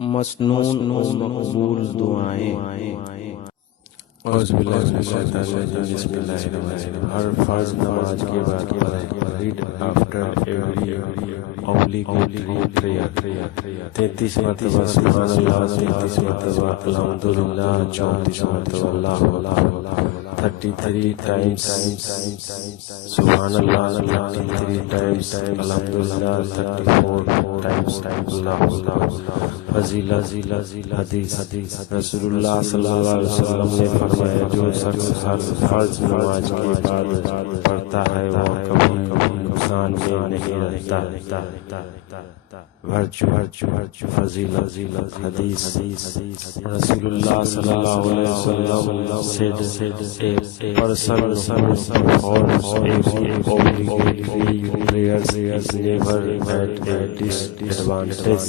مسنون و مقبول دعائیں۔ اعوذ باللہ من الشیطان الرجیم، بسم اللہ الرحمن الرحیم۔ ہر فرض نماز کے بعد پڑھیں، read after every obligatory prayer۔ 33 مرتبہ سبحان اللہ، 33 مرتبہ الحمدللہ، 34 مرتبہ اللہ اکبر، 33 times سبحان اللہ، 33 times الحمدللہ، 34 times اللہ اکبر۔ فضیلت حدیث، رسول اللہ صلی اللہ علیہ وسلم نے فرمایا جو شخص ہر فرض نماز کے بعد پڑھتا ہے وہ کبھی نقصان میں نہیں رہتا۔ فضیلت حدیث، رسول اللہ صلی اللہ علیہ وسلم said a person who performs every obligatory prayer is never at a disadvantage.